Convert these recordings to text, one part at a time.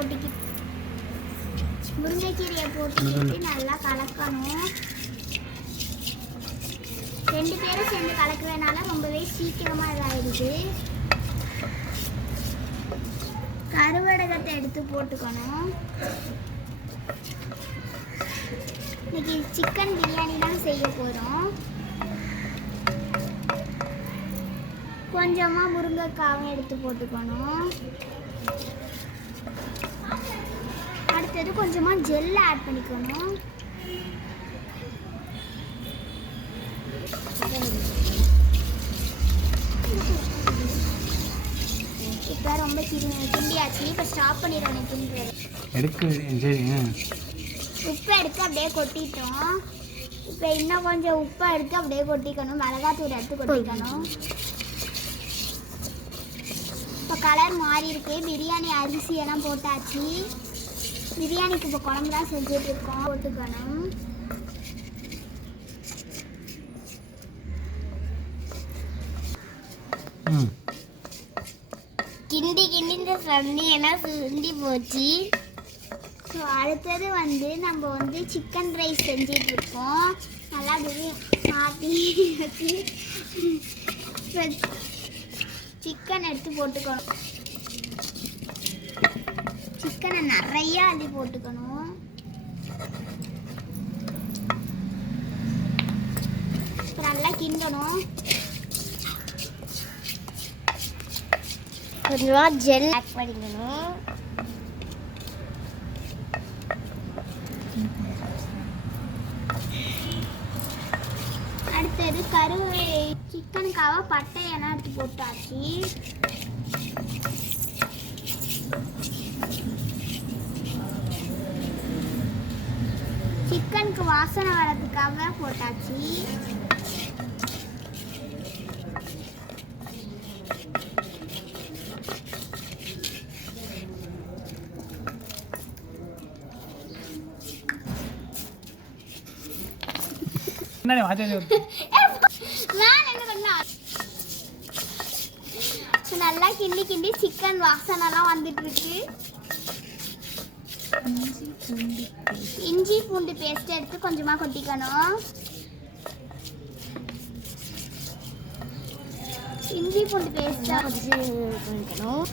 போட்டுக்கிட்டு நல்லா கலக்கணும். 2 பேரும் சேர்ந்து கலக்கிறதுனால ரொம்பவே சீக்கிரமாக இதாகிடுது. கருவடகத்தை எடுத்து போட்டுக்கணும். இன்னைக்கு சிக்கன் பிரியாணி தான் செய்ய போகிறோம். கொஞ்சமாக முருங்கைக்காவும் எடுத்து போட்டுக்கணும். அடுத்தது கொஞ்சமாக ஜெல் ஆட் பண்ணிக்கணும். இப்போ ரொம்ப கிண்டியாச்சு. இப்போ ஸ்டாப் பண்ணிடுவோம். உப்பு எடுத்து அப்படியே கொட்டிட்டோம். இப்போ இன்னும் கொஞ்சம் உப்பை எடுத்து அப்படியே கொட்டிக்கணும். மிளகாத்தூள் எடுத்து கொட்டிக்கணும். இப்போ கலர் மாறி இருக்கு. பிரியாணி அரிசியெல்லாம் போட்டாச்சு. பிரியாணிக்கு இப்போ குழம்பு தான் செஞ்சுட்டு இருக்கோம். போட்டுக்கணும். கிண்டி இந்த தண்ணி எல்லாம் சுண்டி போச்சு. ஸோ அடுத்தது நம்ம சிக்கன் ரைஸ் செஞ்சுட்டு இருக்கோம். நல்லா மாற்றி வச்சு சிக்கன் எடுத்து போட்டுக்கணும். சிக்கனை நிறையா அள்ளி போட்டுக்கணும். நல்லா கிண்டணும். கொஞ்சமா ஜெல் ஆட் பண்ணிக்கணும். அடுத்தது சிக்கனுக்காக பட்டை எல்லாம் எடுத்து போட்டாச்சு. சிக்கனுக்கு வாசனை வரதுக்காக போட்டாச்சு. நல்லா கிண்டி சிக்கன் வாசனைலாம் வந்துட்டு இருக்கு. இஞ்சி பூண்டு பேஸ்ட் எடுத்து கொஞ்சமா கொட்டிக்கணும். இஞ்சி பூண்டு பேஸ்ட் கொட்டிக்கணும்.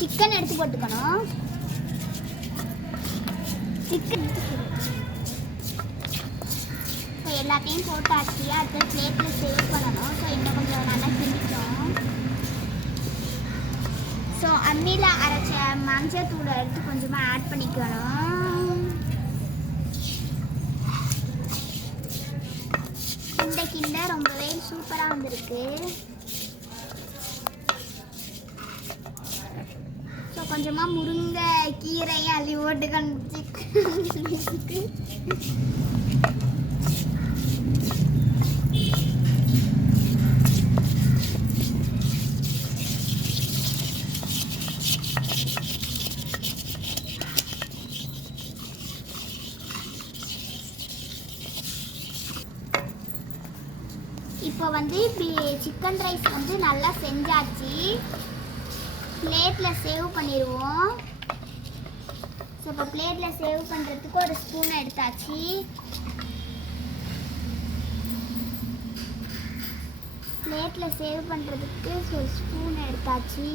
சிக்கன் எடுத்து போட்டுக்கணும். சிக்கன் இப்போ எல்லாத்தையும் போட்டாச்சு. அடுத்து பிளேட்டில் சேவ் பண்ணணும். ஸோ இன்னும் கொஞ்சம் நல்லா கிண்டிட்டோம். ஸோ அம்மியில் அரைச்ச மஞ்சள் தூளை எடுத்து கொஞ்சமாக ஆட் பண்ணிக்கணும். கிண்ட ரொம்பவே சூப்பராக வந்திருக்கு. ஸோ கொஞ்சமாக முருங்கை கீரையை அள்ளி போட்டுக்கணும். இப்போ சிக்கன் ரைஸ் நல்லா செஞ்சாச்சு. பிளேட்டில் சேவ் பண்ணிடுவோம். ஸோ இப்போ பிளேட்டில் சேவ் பண்ணுறதுக்கு ஒரு ஸ்பூன் எடுத்தாச்சு. பிளேட்டில் சேவ் பண்ணுறதுக்கு ஒரு ஸ்பூன் எடுத்தாச்சு.